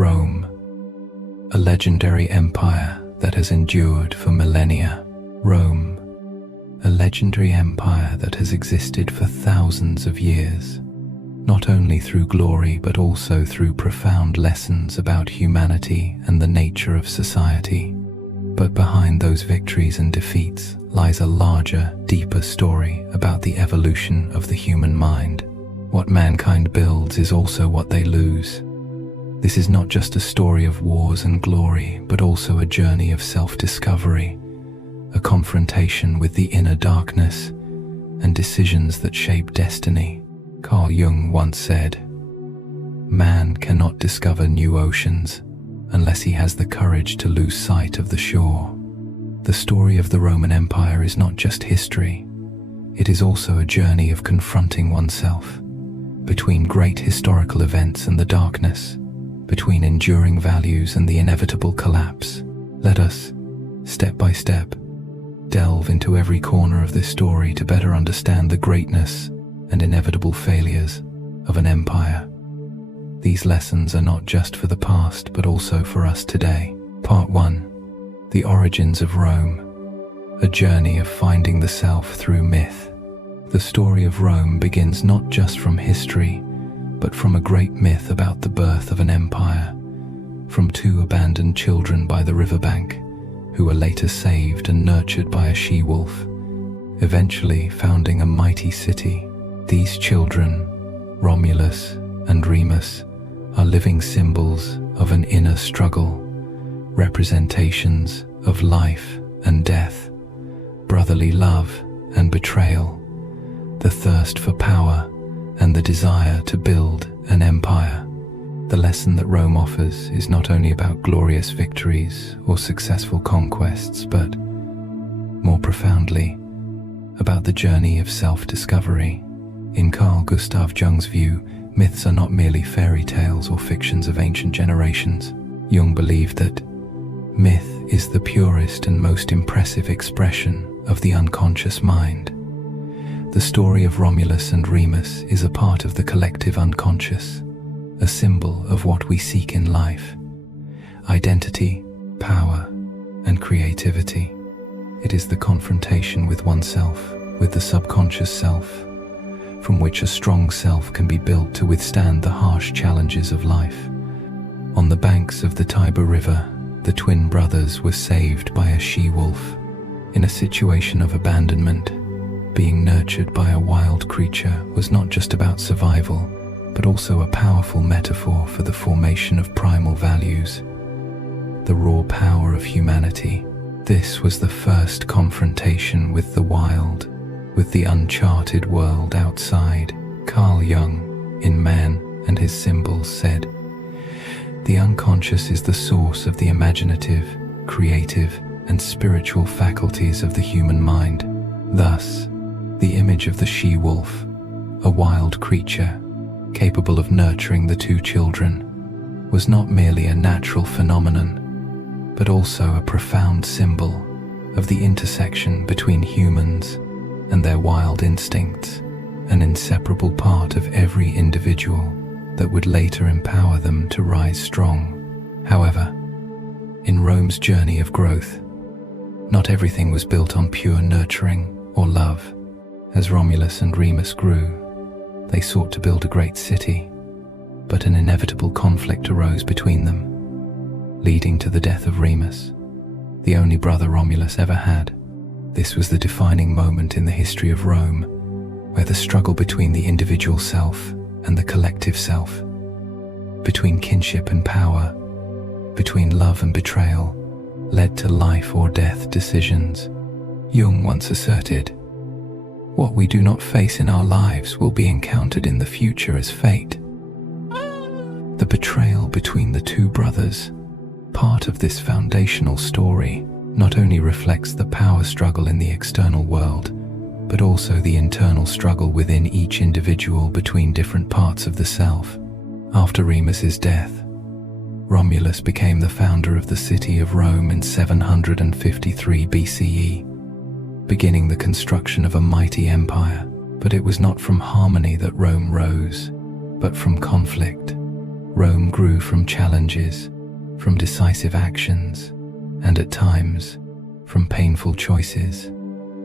Rome, a legendary empire that has endured for millennia. Rome, a legendary empire that has existed for thousands of years, not only through glory but also through profound lessons about humanity and the nature of society. But behind those victories and defeats lies a larger, deeper story about the evolution of the human mind. What mankind builds is also what they lose. This is not just a story of wars and glory, but also a journey of self-discovery, a confrontation with the inner darkness, and decisions that shape destiny. Carl Jung once said, "Man cannot discover new oceans unless he has the courage to lose sight of the shore." The story of the Roman Empire is not just history, it is also a journey of confronting oneself, between great historical events and the darkness, between enduring values and the inevitable collapse. Let us, step by step, delve into every corner of this story to better understand the greatness and inevitable failures of an empire. These lessons are not just for the past, but also for us today. Part 1. The Origins of Rome, a journey of finding the self through myth. The story of Rome begins not just from history, but from a great myth about the birth of an empire, from two abandoned children by the riverbank, who were later saved and nurtured by a she-wolf, eventually founding a mighty city. These children, Romulus and Remus, are living symbols of an inner struggle, representations of life and death, brotherly love and betrayal, the thirst for power and the desire to build an empire. The lesson that Rome offers is not only about glorious victories or successful conquests, but, more profoundly, about the journey of self-discovery. In Carl Gustav Jung's view, myths are not merely fairy tales or fictions of ancient generations. Jung believed that myth is the purest and most impressive expression of the unconscious mind. The story of Romulus and Remus is a part of the collective unconscious, a symbol of what we seek in life: identity, power, and creativity. It is the confrontation with oneself, with the subconscious self, from which a strong self can be built to withstand the harsh challenges of life. On the banks of the Tiber River, the twin brothers were saved by a she-wolf. In a situation of abandonment, being nurtured by a wild creature was not just about survival, but also a powerful metaphor for the formation of primal values, the raw power of humanity. This was the first confrontation with the wild, with the uncharted world outside. Carl Jung, in Man and His Symbols, said, "The unconscious is the source of the imaginative, creative, and spiritual faculties of the human mind. Thus, the image of the she-wolf, a wild creature capable of nurturing the two children, was not merely a natural phenomenon, but also a profound symbol of the intersection between humans and their wild instincts, an inseparable part of every individual that would later empower them to rise strong." However, in Rome's journey of growth, not everything was built on pure nurturing or love. As Romulus and Remus grew, they sought to build a great city, but an inevitable conflict arose between them, leading to the death of Remus, the only brother Romulus ever had. This was the defining moment in the history of Rome, where the struggle between the individual self and the collective self, between kinship and power, between love and betrayal, led to life or death decisions. Jung once asserted, "What we do not face in our lives will be encountered in the future as fate." The betrayal between the two brothers, part of this foundational story, not only reflects the power struggle in the external world, but also the internal struggle within each individual between different parts of the self. After Remus's death, Romulus became the founder of the city of Rome in 753 BCE, beginning the construction of a mighty empire. But it was not from harmony that Rome rose, but from conflict. Rome grew from challenges, from decisive actions, and at times, from painful choices.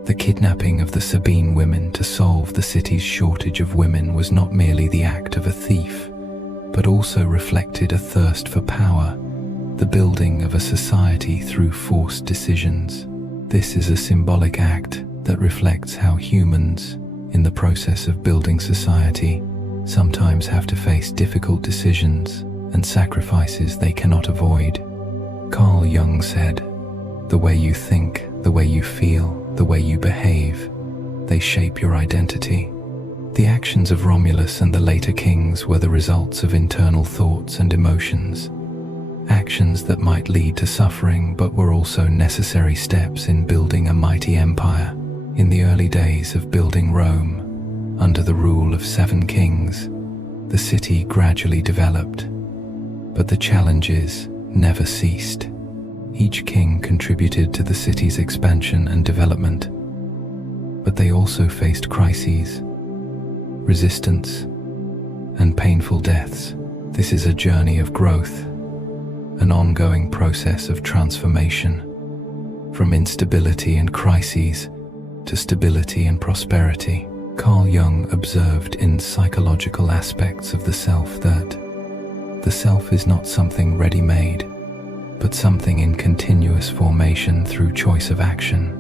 The kidnapping of the Sabine women to solve the city's shortage of women was not merely the act of a thief, but also reflected a thirst for power, the building of a society through forced decisions. This is a symbolic act that reflects how humans, in the process of building society, sometimes have to face difficult decisions and sacrifices they cannot avoid. Carl Jung said, "The way you think, the way you feel, the way you behave, they shape your identity." The actions of Romulus and the later kings were the results of internal thoughts and emotions, actions that might lead to suffering but were also necessary steps in building a mighty empire. In the early days of building Rome, under the rule of 7 kings, the city gradually developed, but the challenges never ceased. Each king contributed to the city's expansion and development, but they also faced crises, resistance, and painful deaths. This is a journey of growth, an ongoing process of transformation, from instability and crises to stability and prosperity. Carl Jung observed in psychological aspects of the self that the self is not something ready-made, but something in continuous formation through choice of action.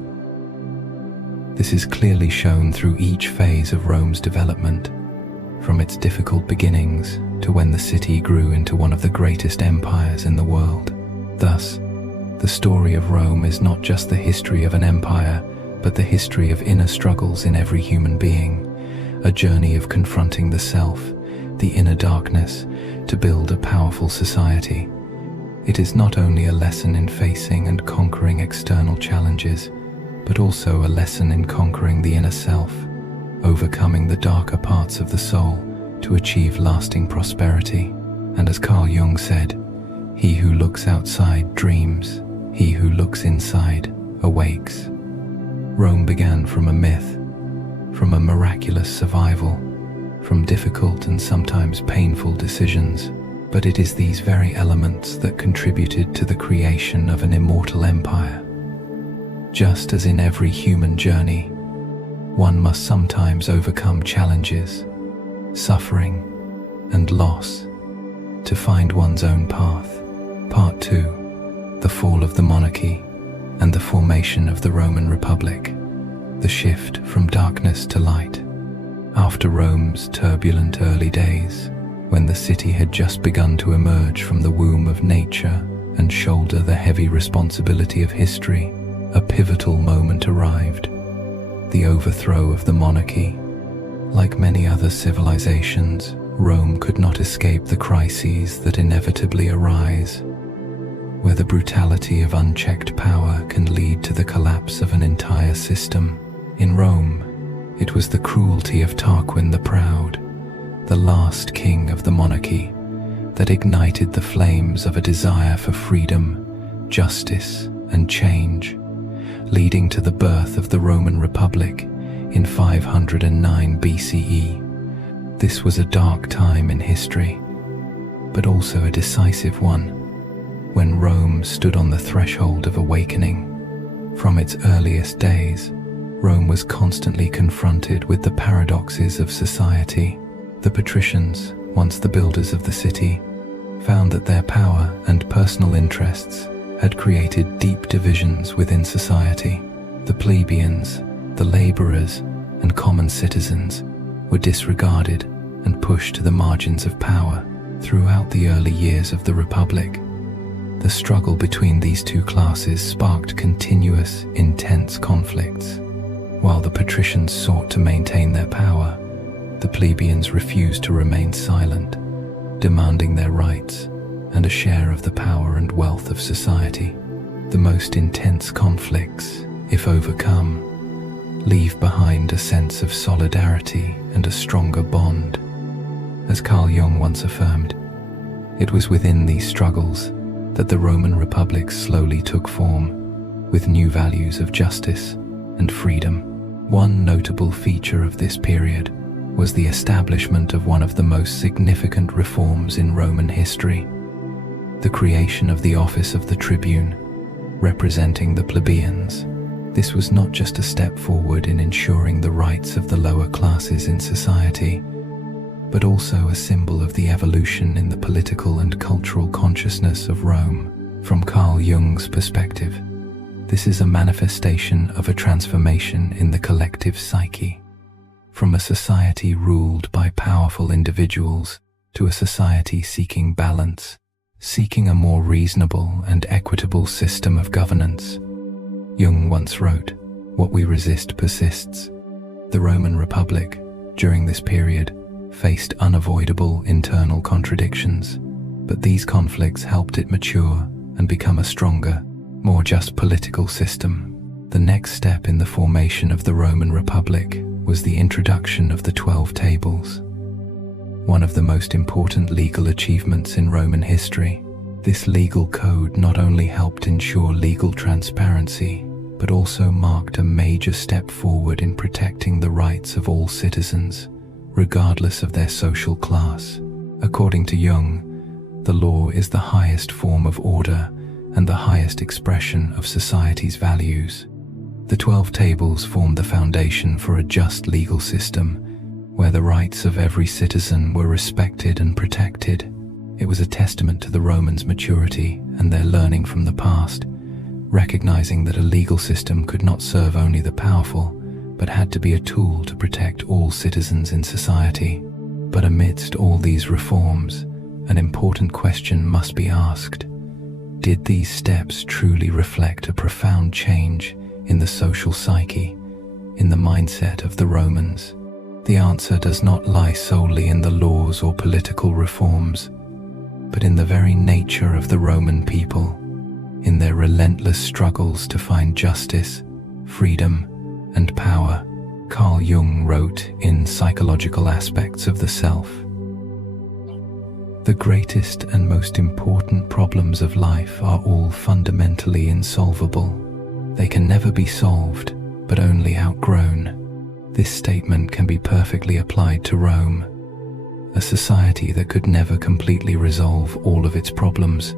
This is clearly shown through each phase of Rome's development, from its difficult beginnings to when the city grew into one of the greatest empires in the world. Thus, the story of Rome is not just the history of an empire, but the history of inner struggles in every human being, a journey of confronting the self, the inner darkness, to build a powerful society. It is not only a lesson in facing and conquering external challenges, but also a lesson in conquering the inner self, overcoming the darker parts of the soul to achieve lasting prosperity. And as Carl Jung said, "He who looks outside dreams, he who looks inside awakes." Rome began from a myth, from a miraculous survival, from difficult and sometimes painful decisions, but it is these very elements that contributed to the creation of an immortal empire. Just as in every human journey, one must sometimes overcome challenges, suffering, and loss to find one's own path. Part 2: The Fall of the Monarchy and the Formation of the Roman Republic, the shift from darkness to light. After Rome's turbulent early days, when the city had just begun to emerge from the womb of nature and shoulder the heavy responsibility of history, a pivotal moment arrived: the overthrow of the monarchy. Like many other civilizations, Rome could not escape the crises that inevitably arise, where the brutality of unchecked power can lead to the collapse of an entire system. In Rome, it was the cruelty of Tarquin the Proud, the last king of the monarchy, that ignited the flames of a desire for freedom, justice, and change, leading to the birth of the Roman Republic in 509 BCE. This was a dark time in history, but also a decisive one, when Rome stood on the threshold of awakening. From its earliest days, Rome was constantly confronted with the paradoxes of society. The patricians, once the builders of the city, found that their power and personal interests had created deep divisions within society. The plebeians, the laborers, and common citizens were disregarded and pushed to the margins of power. Throughout the early years of the Republic, the struggle between these two classes sparked continuous, intense conflicts. While the patricians sought to maintain their power, the plebeians refused to remain silent, demanding their rights and a share of the power and wealth of society. The most intense conflicts, if overcome, leave behind a sense of solidarity and a stronger bond. As Carl Jung once affirmed, it was within these struggles that the Roman Republic slowly took form, with new values of justice and freedom. One notable feature of this period was the establishment of one of the most significant reforms in Roman history, the creation of the office of the tribune, representing the plebeians. This was not just a step forward in ensuring the rights of the lower classes in society, but also a symbol of the evolution in the political and cultural consciousness of Rome. From Carl Jung's perspective, this is a manifestation of a transformation in the collective psyche, from a society ruled by powerful individuals to a society seeking balance, seeking a more reasonable and equitable system of governance. Jung once wrote, "What we resist persists." The Roman Republic, during this period, faced unavoidable internal contradictions, but these conflicts helped it mature and become a stronger, more just political system. The next step in the formation of the Roman Republic was the introduction of the 12 Tables, one of the most important legal achievements in Roman history. This legal code not only helped ensure legal transparency, but also marked a major step forward in protecting the rights of all citizens, regardless of their social class. According to Jung, the law is the highest form of order and the highest expression of society's values. The 12 Tables formed the foundation for a just legal system, where the rights of every citizen were respected and protected. It was a testament to the Romans' maturity and their learning from the past, recognizing that a legal system could not serve only the powerful, but had to be a tool to protect all citizens in society. But amidst all these reforms, an important question must be asked. Did these steps truly reflect a profound change in the social psyche, in the mindset of the Romans? The answer does not lie solely in the laws or political reforms, but in the very nature of the Roman people, in their relentless struggles to find justice, freedom, and power. Carl Jung wrote in Psychological Aspects of the Self, "The greatest and most important problems of life are all fundamentally insolvable. They can never be solved, but only outgrown." This statement can be perfectly applied to Rome, a society that could never completely resolve all of its problems,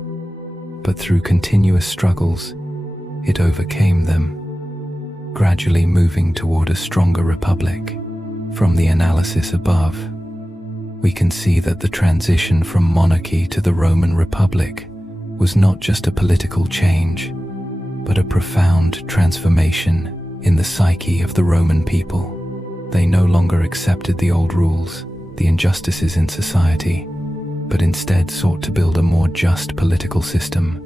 but through continuous struggles, it overcame them, gradually moving toward a stronger republic. From the analysis above, we can see that the transition from monarchy to the Roman Republic was not just a political change, but a profound transformation in the psyche of the Roman people. They no longer accepted the old rules, the injustices in society, but instead sought to build a more just political system,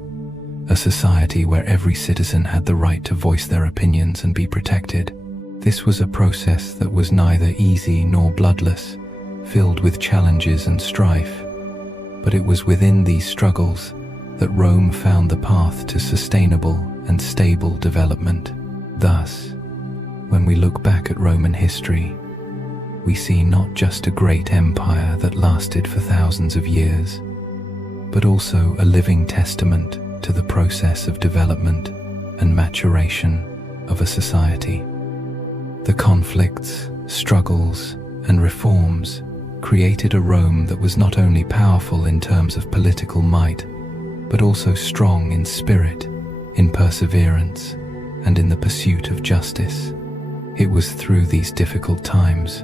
a society where every citizen had the right to voice their opinions and be protected. This was a process that was neither easy nor bloodless, filled with challenges and strife, but it was within these struggles that Rome found the path to sustainable and stable development. Thus, when we look back at Roman history, we see not just a great empire that lasted for thousands of years, but also a living testament to the process of development and maturation of a society. The conflicts, struggles, and reforms created a Rome that was not only powerful in terms of political might, but also strong in spirit, in perseverance, and in the pursuit of justice. It was through these difficult times,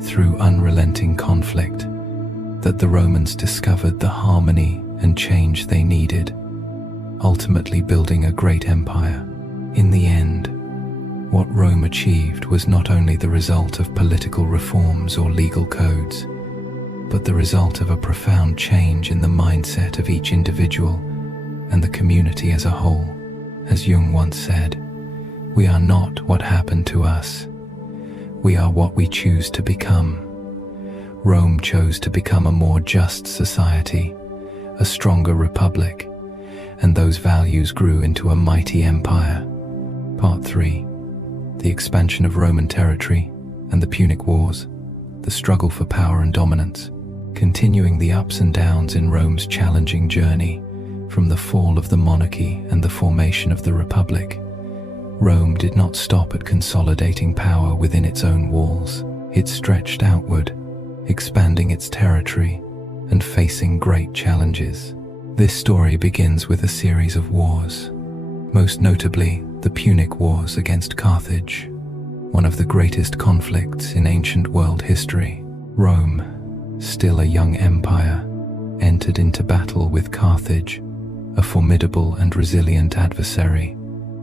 through unrelenting conflict, that the Romans discovered the harmony and change they needed, ultimately building a great empire. In the end, what Rome achieved was not only the result of political reforms or legal codes, but the result of a profound change in the mindset of each individual and the community as a whole. As Jung once said, "We are not what happened to us. We are what we choose to become." Rome chose to become a more just society, a stronger republic, and those values grew into a mighty empire. Part 3. The expansion of Roman territory and the Punic Wars, the struggle for power and dominance, continuing the ups and downs in Rome's challenging journey from the fall of the monarchy and the formation of the Republic. Rome did not stop at consolidating power within its own walls. It stretched outward, expanding its territory and facing great challenges. This story begins with a series of wars, most notably the Punic Wars against Carthage, one of the greatest conflicts in ancient world history. Rome, still a young empire, entered into battle with Carthage, a formidable and resilient adversary,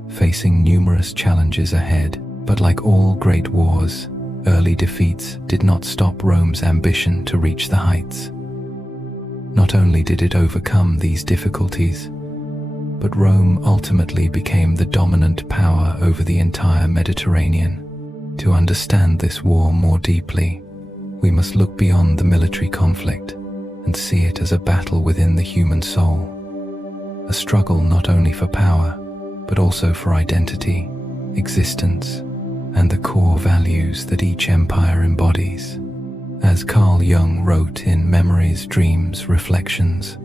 facing numerous challenges ahead. But like all great wars, early defeats did not stop Rome's ambition to reach the heights. Not only did it overcome these difficulties, but Rome ultimately became the dominant power over the entire Mediterranean. To understand this war more deeply, we must look beyond the military conflict and see it as a battle within the human soul. A struggle not only for power, but also for identity, existence, and the core values that each empire embodies. As Carl Jung wrote in Memories, Dreams, Reflections,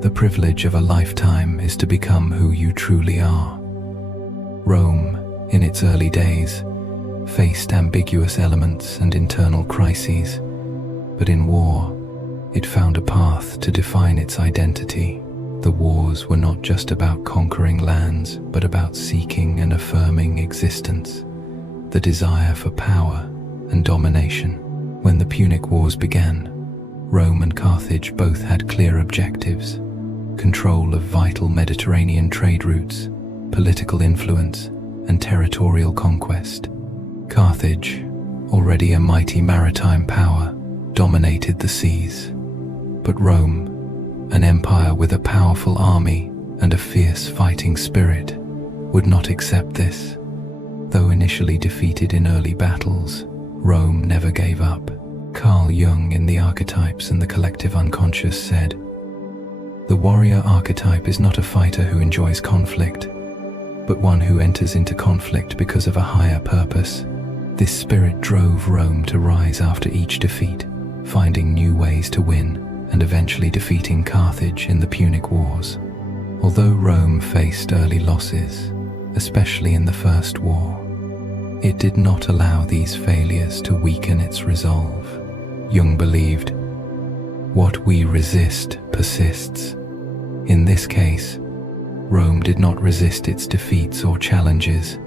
the privilege of a lifetime is to become who you truly are. Rome, in its early days, faced ambiguous elements and internal crises, but in war, it found a path to define its identity. The wars were not just about conquering lands, but about seeking and affirming existence, the desire for power and domination. When the Punic Wars began, Rome and Carthage both had clear objectives: control of vital Mediterranean trade routes, political influence, and territorial conquest. Carthage, already a mighty maritime power, dominated the seas. But Rome, an empire with a powerful army and a fierce fighting spirit, would not accept this. Though initially defeated in early battles, Rome never gave up. Carl Jung in The Archetypes and the Collective Unconscious said, "The warrior archetype is not a fighter who enjoys conflict, but one who enters into conflict because of a higher purpose." This spirit drove Rome to rise after each defeat, finding new ways to win and eventually defeating Carthage in the Punic Wars. Although Rome faced early losses, especially in the First War, it did not allow these failures to weaken its resolve. Jung believed, "What we resist persists." In this case, Rome did not resist its defeats or challenges,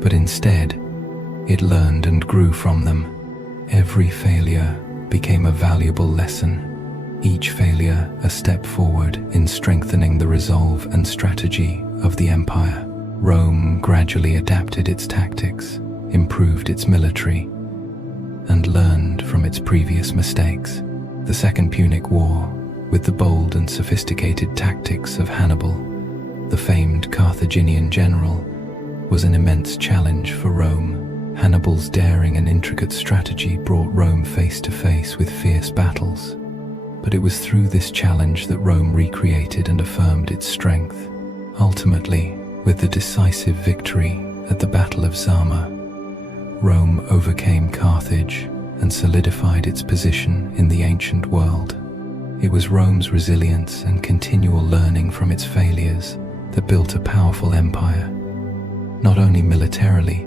but instead, it learned and grew from them. Every failure became a valuable lesson, each failure a step forward in strengthening the resolve and strategy of the empire. Rome gradually adapted its tactics, improved its military, and learned from its previous mistakes. The Second Punic War, with the bold and sophisticated tactics of Hannibal, the famed Carthaginian general, was an immense challenge for Rome. Hannibal's daring and intricate strategy brought Rome face to face with fierce battles. But it was through this challenge that Rome recreated and affirmed its strength. Ultimately, with the decisive victory at the Battle of Zama, Rome overcame Carthage and solidified its position in the ancient world. It was Rome's resilience and continual learning from its failures that built a powerful empire, not only militarily,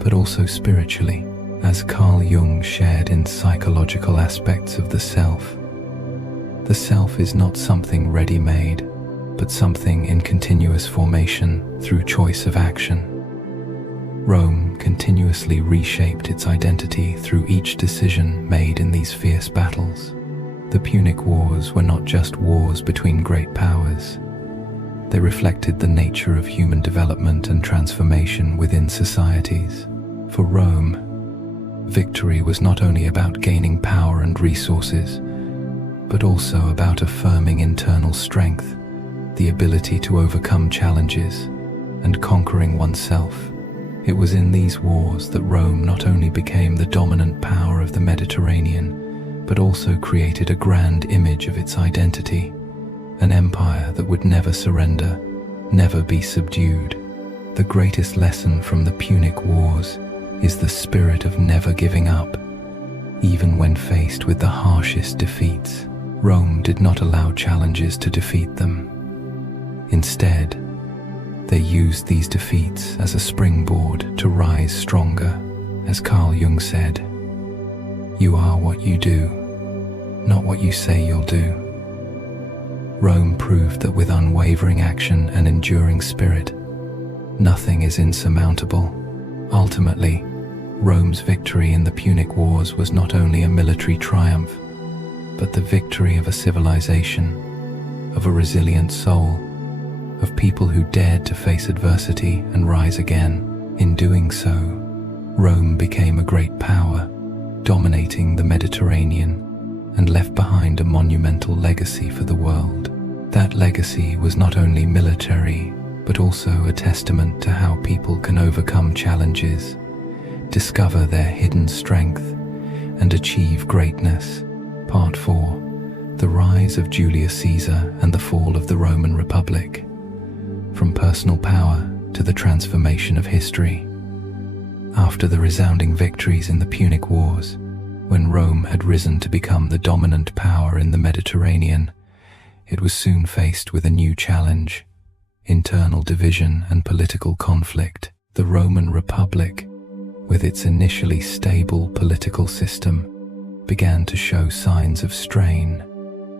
but also spiritually, as Carl Jung shared in Psychological Aspects of the Self. The self is not something ready-made, but something in continuous formation through choice of action. Rome continuously reshaped its identity through each decision made in these fierce battles. The Punic Wars were not just wars between great powers. They reflected the nature of human development and transformation within societies. For Rome, victory was not only about gaining power and resources, but also about affirming internal strength, the ability to overcome challenges, and conquering oneself. It was in these wars that Rome not only became the dominant power of the Mediterranean, but also created a grand image of its identity, an empire that would never surrender, never be subdued. The greatest lesson from the Punic Wars is the spirit of never giving up. Even when faced with the harshest defeats, Rome did not allow challenges to defeat them. Instead, they used these defeats as a springboard to rise stronger. As Carl Jung said, You are what you do, not what you say you'll do. Rome proved that with unwavering action and enduring spirit, nothing is insurmountable. Ultimately, Rome's victory in the Punic Wars was not only a military triumph, but the victory of a civilization, of a resilient soul, of people who dared to face adversity and rise again. In doing so, Rome became a great power, dominating the Mediterranean, and left behind a monumental legacy for the world. That legacy was not only military, but also a testament to how people can overcome challenges, discover their hidden strength, and achieve greatness. Part 4. The Rise of Julius Caesar and the Fall of the Roman Republic. From personal power to the transformation of history. After the resounding victories in the Punic Wars, when Rome had risen to become the dominant power in the Mediterranean, it was soon faced with a new challenge: internal division and political conflict. The Roman Republic, with its initially stable political system, began to show signs of strain,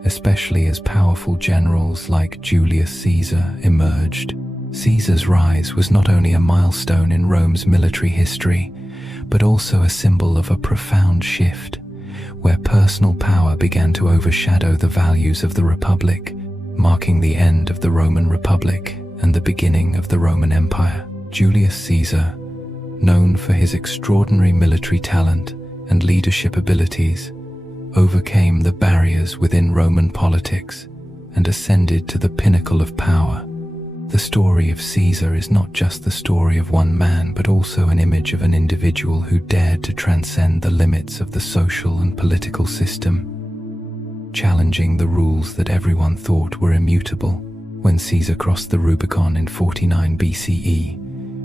especially as powerful generals like Julius Caesar emerged. Caesar's rise was not only a milestone in Rome's military history, but also a symbol of a profound shift, where personal power began to overshadow the values of the Republic, marking the end of the Roman Republic and the beginning of the Roman Empire. Julius Caesar, known for his extraordinary military talent and leadership abilities, overcame the barriers within Roman politics and ascended to the pinnacle of power. The story of Caesar is not just the story of one man, but also an image of an individual who dared to transcend the limits of the social and political system, challenging the rules that everyone thought were immutable. When Caesar crossed the Rubicon in 49 BCE,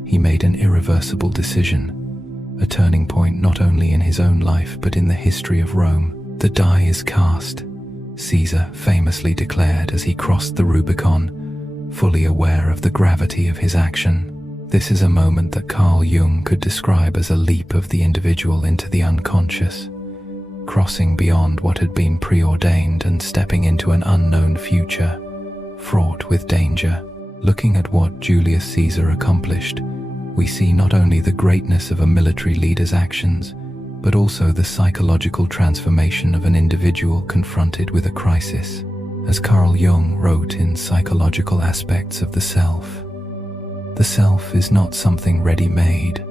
he made an irreversible decision, a turning point not only in his own life but in the history of Rome. "The die is cast," Caesar famously declared as he crossed the Rubicon, fully aware of the gravity of his action. This is a moment that Carl Jung could describe as a leap of the individual into the unconscious, crossing beyond what had been preordained and stepping into an unknown future, fraught with danger. Looking at what Julius Caesar accomplished, we see not only the greatness of a military leader's actions, but also the psychological transformation of an individual confronted with a crisis. As Carl Jung wrote in Psychological Aspects of the Self, the self is not something ready-made,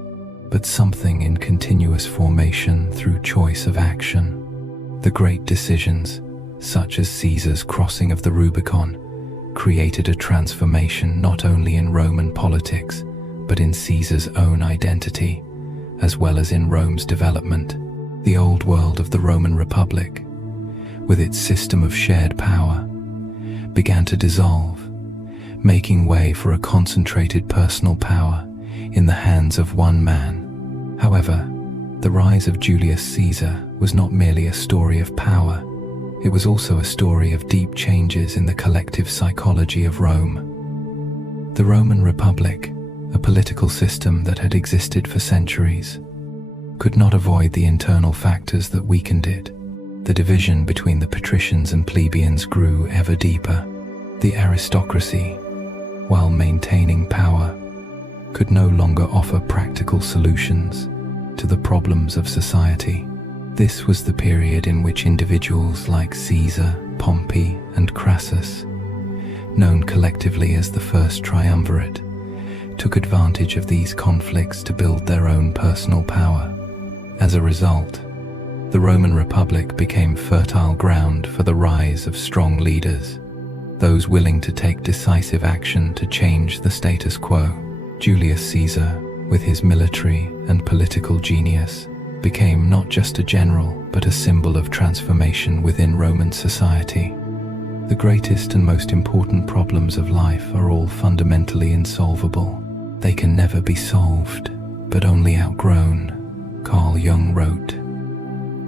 but something in continuous formation through choice of action. The great decisions, such as Caesar's crossing of the Rubicon, created a transformation not only in Roman politics, but in Caesar's own identity, as well as in Rome's development. The old world of the Roman Republic, with its system of shared power, began to dissolve, making way for a concentrated personal power in the hands of one man. However, the rise of Julius Caesar was not merely a story of power, it was also a story of deep changes in the collective psychology of Rome. The Roman Republic, a political system that had existed for centuries, could not avoid the internal factors that weakened it. The division between the patricians and plebeians grew ever deeper. The aristocracy, while maintaining power, could no longer offer practical solutions to the problems of society. This was the period in which individuals like Caesar, Pompey, and Crassus, known collectively as the First Triumvirate, took advantage of these conflicts to build their own personal power. As a result, the Roman Republic became fertile ground for the rise of strong leaders, those willing to take decisive action to change the status quo. Julius Caesar, with his military and political genius, became not just a general, but a symbol of transformation within Roman society. The greatest and most important problems of life are all fundamentally insolvable. They can never be solved, but only outgrown, Carl Jung wrote.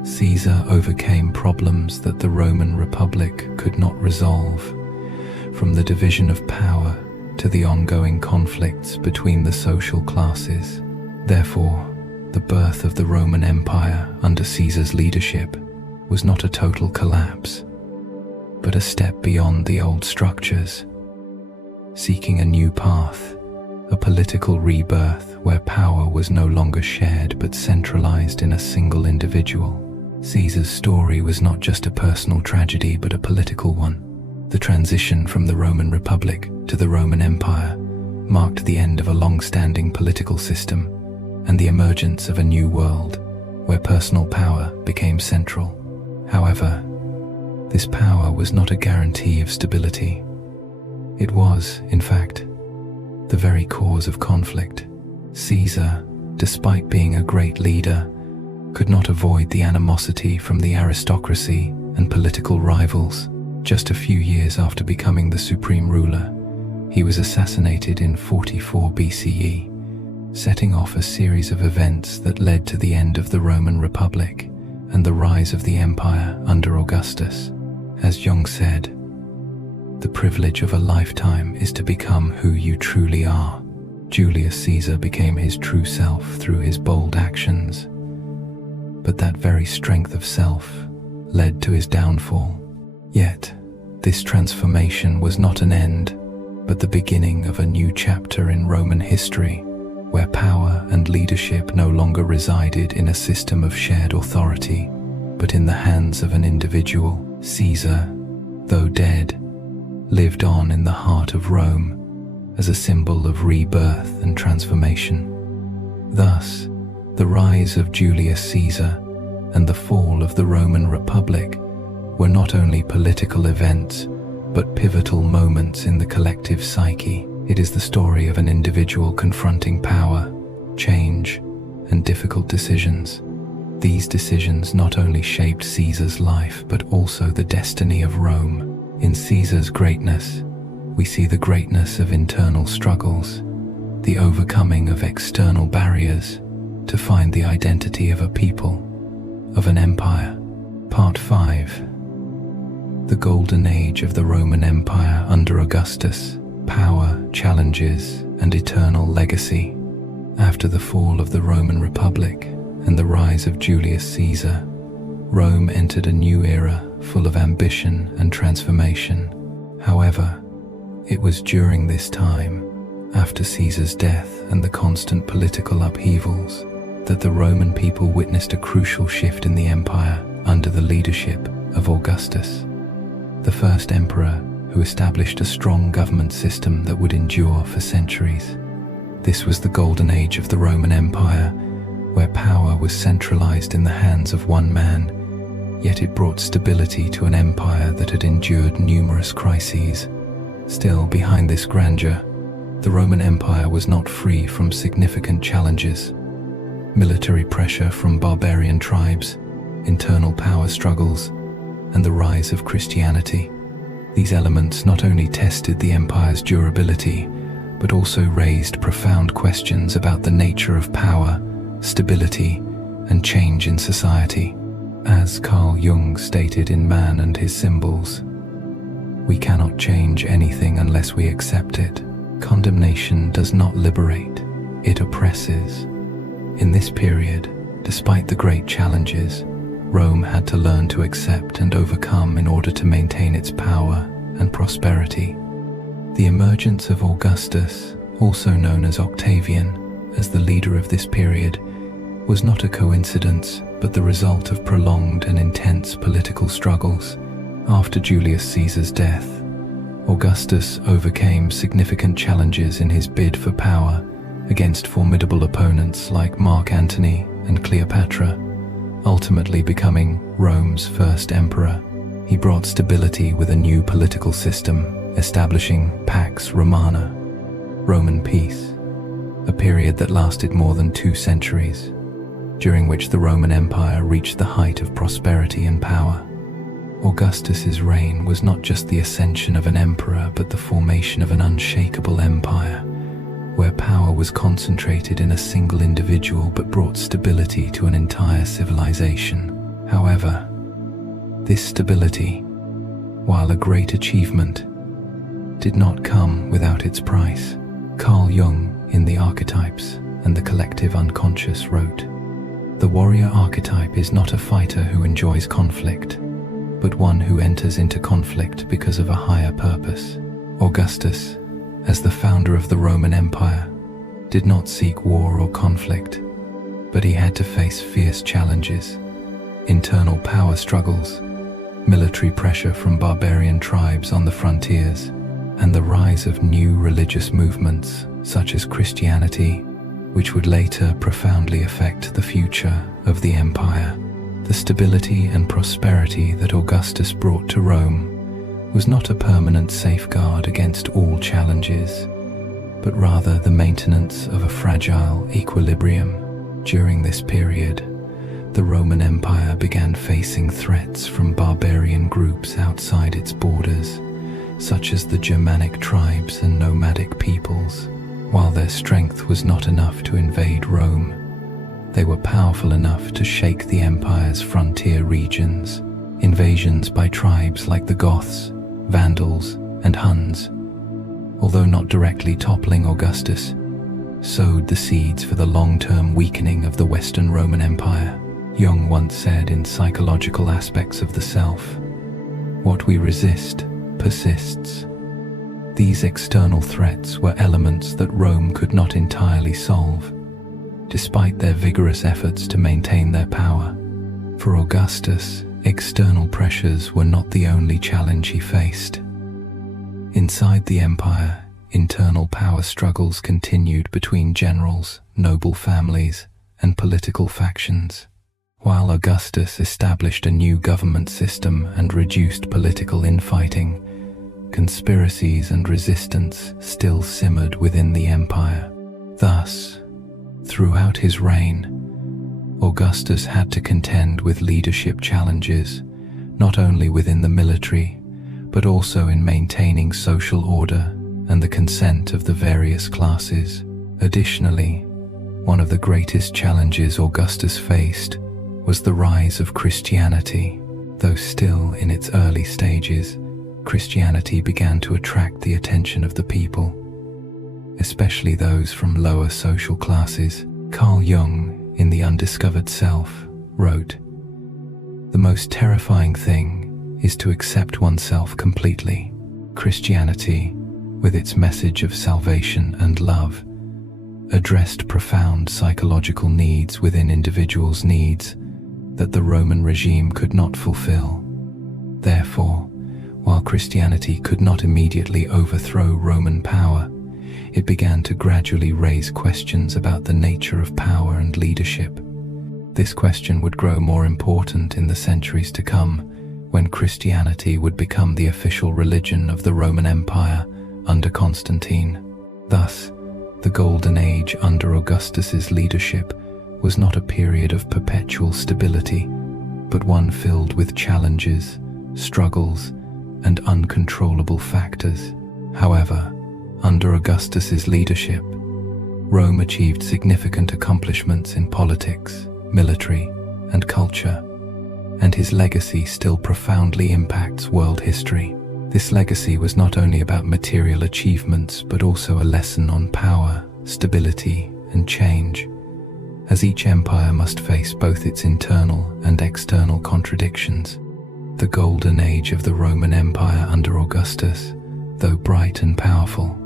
Caesar overcame problems that the Roman Republic could not resolve, from the division of power to the ongoing conflicts between the social classes. Therefore, the birth of the Roman Empire under Caesar's leadership was not a total collapse, but a step beyond the old structures, seeking a new path, a political rebirth where power was no longer shared but centralized in a single individual. Caesar's story was not just a personal tragedy but a political one. The transition from the Roman Republic to the Roman Empire marked the end of a long-standing political system and the emergence of a new world where personal power became central. However, this power was not a guarantee of stability. It was, in fact, the very cause of conflict. Caesar, despite being a great leader, could not avoid the animosity from the aristocracy and political rivals. Just a few years after becoming the supreme ruler, he was assassinated in 44 BCE, setting off a series of events that led to the end of the Roman Republic and the rise of the empire under Augustus. As Jung said, "The privilege of a lifetime is to become who you truly are." Julius Caesar became his true self through his bold actions, but that very strength of self led to his downfall. Yet, this transformation was not an end, but the beginning of a new chapter in Roman history, where power and leadership no longer resided in a system of shared authority, but in the hands of an individual. Caesar, though dead, lived on in the heart of Rome as a symbol of rebirth and transformation. Thus, the rise of Julius Caesar and the fall of the Roman Republic were not only political events, but pivotal moments in the collective psyche. It is the story of an individual confronting power, change, and difficult decisions. These decisions not only shaped Caesar's life, but also the destiny of Rome. In Caesar's greatness, we see the greatness of internal struggles, the overcoming of external barriers to find the identity of a people, of an empire. Part 5. The Golden Age of the Roman Empire under Augustus: Power, Challenges, and Eternal Legacy. After the fall of the Roman Republic and the rise of Julius Caesar, Rome entered a new era full of ambition and transformation. However, it was during this time, after Caesar's death and the constant political upheavals, that the Roman people witnessed a crucial shift in the empire under the leadership of Augustus, the first emperor who established a strong government system that would endure for centuries. This was the golden age of the Roman Empire, where power was centralized in the hands of one man, yet it brought stability to an empire that had endured numerous crises. Still, behind this grandeur, the Roman Empire was not free from significant challenges. Military pressure from barbarian tribes, internal power struggles, and the rise of Christianity. These elements not only tested the empire's durability, but also raised profound questions about the nature of power, stability, and change in society. As Carl Jung stated in Man and His Symbols, "We cannot change anything unless we accept it. Condemnation does not liberate, it oppresses." In this period, despite the great challenges, Rome had to learn to accept and overcome in order to maintain its power and prosperity. The emergence of Augustus, also known as Octavian, as the leader of this period, was not a coincidence, but the result of prolonged and intense political struggles. After Julius Caesar's death, Augustus overcame significant challenges in his bid for power against formidable opponents like Mark Antony and Cleopatra, ultimately becoming Rome's first emperor. He brought stability with a new political system, establishing Pax Romana, Roman peace, a period that lasted more than 2 centuries, during which the Roman Empire reached the height of prosperity and power. Augustus's reign was not just the ascension of an emperor, but the formation of an unshakable empire, where power was concentrated in a single individual but brought stability to an entire civilization. However, this stability, while a great achievement, did not come without its price. Carl Jung, in The Archetypes and the Collective Unconscious, wrote, The warrior archetype is not a fighter who enjoys conflict, but one who enters into conflict because of a higher purpose. Augustus, as the founder of the Roman Empire, did not seek war or conflict, but he had to face fierce challenges, internal power struggles, military pressure from barbarian tribes on the frontiers, and the rise of new religious movements such as Christianity, which would later profoundly affect the future of the empire. The stability and prosperity that Augustus brought to Rome was not a permanent safeguard against all challenges, but rather the maintenance of a fragile equilibrium. During this period, the Roman Empire began facing threats from barbarian groups outside its borders, such as the Germanic tribes and nomadic peoples. While their strength was not enough to invade Rome, they were powerful enough to shake the empire's frontier regions. Invasions by tribes like the Goths, Vandals, and Huns, although not directly toppling Augustus, sowed the seeds for the long-term weakening of the Western Roman Empire. Jung once said in Psychological Aspects of the Self, "What we resist persists." These external threats were elements that Rome could not entirely solve, despite their vigorous efforts to maintain their power. For Augustus, external pressures were not the only challenge he faced. Inside the empire, internal power struggles continued between generals, noble families, and political factions. While Augustus established a new government system and reduced political infighting, conspiracies and resistance still simmered within the empire. Thus, throughout his reign, Augustus had to contend with leadership challenges, not only within the military, but also in maintaining social order and the consent of the various classes. Additionally, one of the greatest challenges Augustus faced was the rise of Christianity. Though still in its early stages, Christianity began to attract the attention of the people, especially those from lower social classes. Carl Jung, in The Undiscovered Self, wrote, "The most terrifying thing is to accept oneself completely." Christianity, with its message of salvation and love, addressed profound psychological needs within individuals' needs that the Roman regime could not fulfill. Therefore, while Christianity could not immediately overthrow Roman power, it began to gradually raise questions about the nature of power and leadership. This question would grow more important in the centuries to come, when Christianity would become the official religion of the Roman Empire under Constantine. Thus, the Golden Age under Augustus's leadership was not a period of perpetual stability, but one filled with challenges, struggles, and uncontrollable factors. However, under Augustus's leadership, Rome achieved significant accomplishments in politics, military, and culture, and his legacy still profoundly impacts world history. This legacy was not only about material achievements, but also a lesson on power, stability, and change, as each empire must face both its internal and external contradictions. The Golden Age of the Roman Empire under Augustus, though bright and powerful,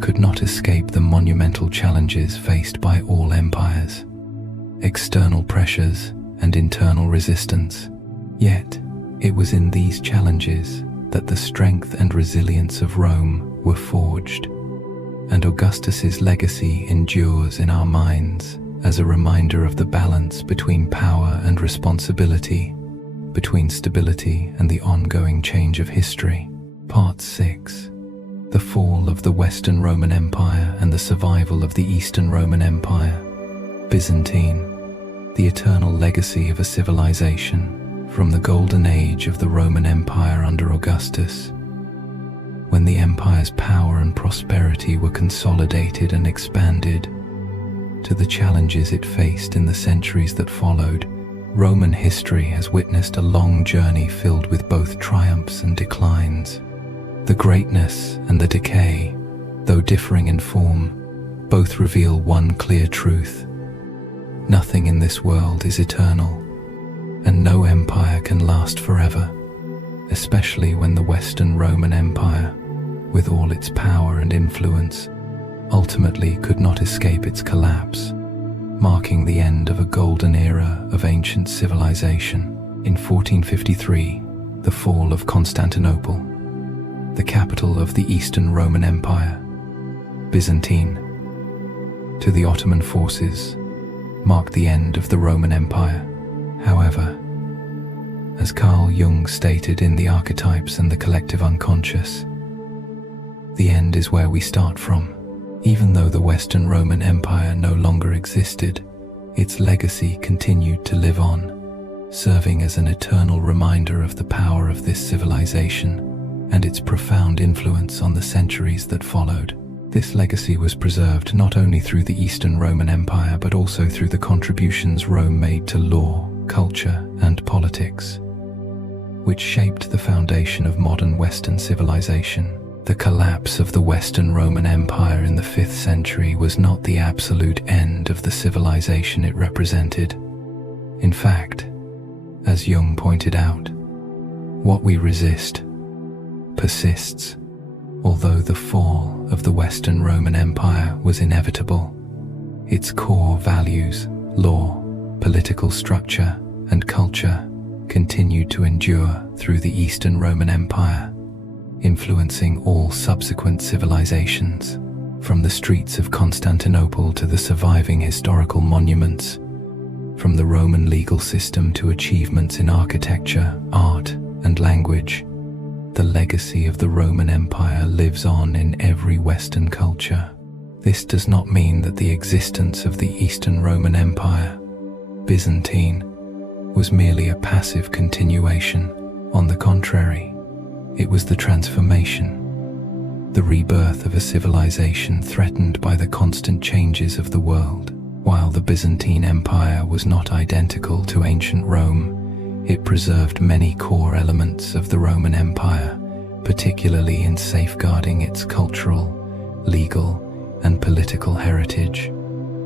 could not escape the monumental challenges faced by all empires: external pressures and internal resistance. Yet, it was in these challenges that the strength and resilience of Rome were forged, and Augustus's legacy endures in our minds as a reminder of the balance between power and responsibility, between stability and the ongoing change of history. Part 6. The Fall of the Western Roman Empire and the Survival of the Eastern Roman Empire. Byzantine, the eternal legacy of a civilization. From the Golden Age of the Roman Empire under Augustus, when the empire's power and prosperity were consolidated and expanded, to the challenges it faced in the centuries that followed, Roman history has witnessed a long journey filled with both triumphs and declines. The greatness and the decay, though differing in form, both reveal one clear truth. Nothing in this world is eternal, and no empire can last forever, especially when the Western Roman Empire, with all its power and influence, ultimately could not escape its collapse, marking the end of a golden era of ancient civilization. In 1453, the fall of Constantinople, the capital of the Eastern Roman Empire, Byzantine, to the Ottoman forces, marked the end of the Roman Empire. However, as Carl Jung stated in The Archetypes and the Collective Unconscious, the end is where we start from. Even though the Western Roman Empire no longer existed, its legacy continued to live on, serving as an eternal reminder of the power of this civilization and its profound influence on the centuries that followed. This legacy was preserved not only through the Eastern Roman Empire but also through the contributions Rome made to law, culture, and politics, which shaped the foundation of modern Western civilization. The collapse of the Western Roman Empire in the 5th century was not the absolute end of the civilization it represented. In fact, as Jung pointed out, what we resist persists. Although the fall of the Western Roman Empire was inevitable, its core values, law, political structure, and culture continued to endure through the Eastern Roman Empire, influencing all subsequent civilizations. From the streets of Constantinople to the surviving historical monuments, from the Roman legal system to achievements in architecture, art, and language, the legacy of the Roman Empire lives on in every Western culture. This does not mean that the existence of the Eastern Roman Empire, Byzantine, was merely a passive continuation. On the contrary, it was the transformation, the rebirth of a civilization threatened by the constant changes of the world. While the Byzantine Empire was not identical to ancient Rome, it preserved many core elements of the Roman Empire, particularly in safeguarding its cultural, legal, and political heritage.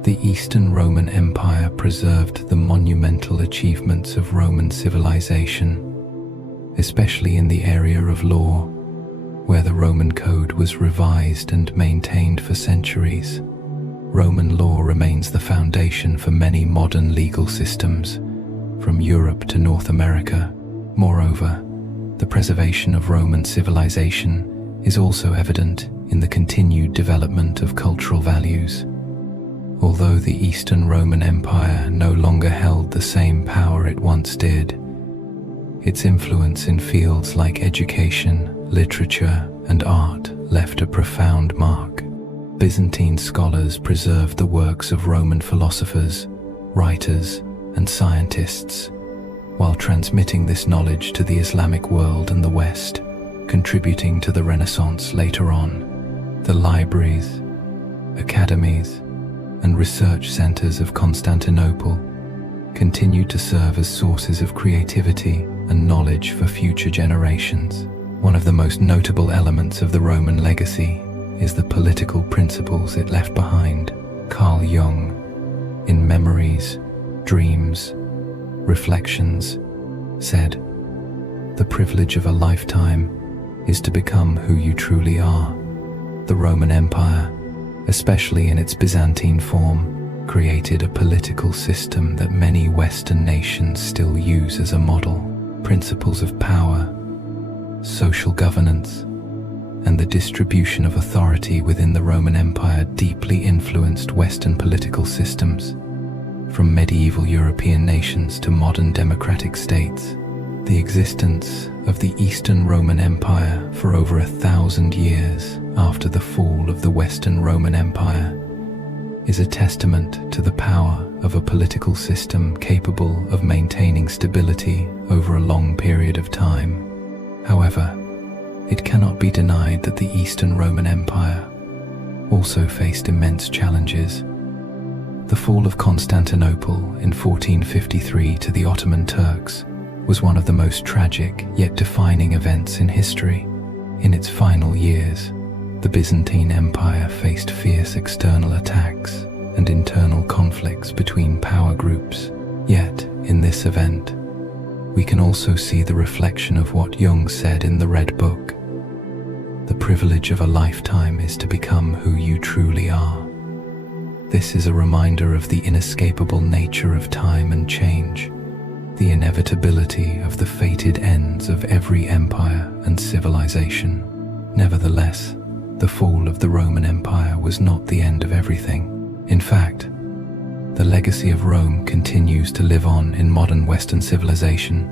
The Eastern Roman Empire preserved the monumental achievements of Roman civilization, especially in the area of law, where the Roman code was revised and maintained for centuries. Roman law remains the foundation for many modern legal systems, from Europe to North America. Moreover, the preservation of Roman civilization is also evident in the continued development of cultural values. Although the Eastern Roman Empire no longer held the same power it once did, its influence in fields like education, literature, and art left a profound mark. Byzantine scholars preserved the works of Roman philosophers, writers, and scientists, while transmitting this knowledge to the Islamic world and the West, contributing to the Renaissance later on. The libraries, academies, and research centers of Constantinople continued to serve as sources of creativity and knowledge for future generations. One of the most notable elements of the Roman legacy is the political principles it left behind. Carl Jung, in Memories, Dreams, Reflections, said, "The privilege of a lifetime is to become who you truly are." The Roman Empire, especially in its Byzantine form, created a political system that many Western nations still use as a model. Principles of power, social governance, and the distribution of authority within the Roman Empire deeply influenced Western political systems, from medieval European nations to modern democratic states. The existence of the Eastern Roman Empire for over 1,000 years after the fall of the Western Roman Empire is a testament to the power of a political system capable of maintaining stability over a long period of time. However, it cannot be denied that the Eastern Roman Empire also faced immense challenges. The fall of Constantinople in 1453 to the Ottoman Turks was one of the most tragic yet defining events in history. In its final years, the Byzantine Empire faced fierce external attacks and internal conflicts between power groups. Yet, in this event, we can also see the reflection of what Jung said in the Red Book. The privilege of a lifetime is to become who you truly are. This is a reminder of the inescapable nature of time and change, the inevitability of the fated ends of every empire and civilization. Nevertheless, the fall of the Roman Empire was not the end of everything. In fact, the legacy of Rome continues to live on in modern Western civilization,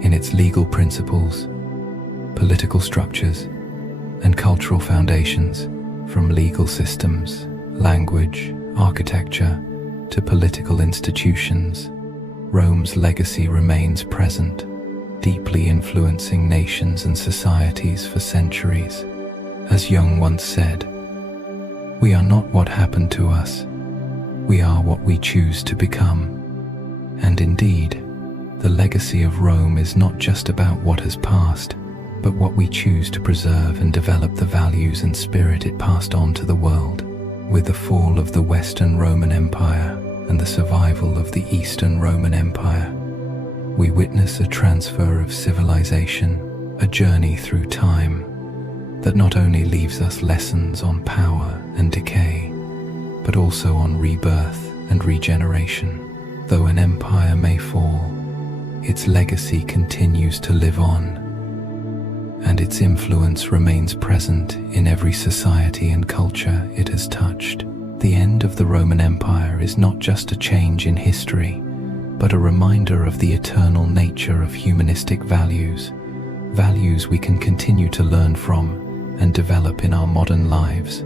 in its legal principles, political structures, and cultural foundations, from legal systems, language, architecture, to political institutions. Rome's legacy remains present, deeply influencing nations and societies for centuries. As Jung once said, "We are not what happened to us, we are what we choose to become." And indeed, the legacy of Rome is not just about what has passed, but what we choose to preserve and develop the values and spirit it passed on to the world. With the fall of the Western Roman Empire and the survival of the Eastern Roman Empire, we witness a transfer of civilization, a journey through time that not only leaves us lessons on power and decay, but also on rebirth and regeneration. Though an empire may fall, its legacy continues to live on, and its influence remains present in every society and culture it has touched. The end of the Roman Empire is not just a change in history, but a reminder of the eternal nature of humanistic values, values we can continue to learn from and develop in our modern lives.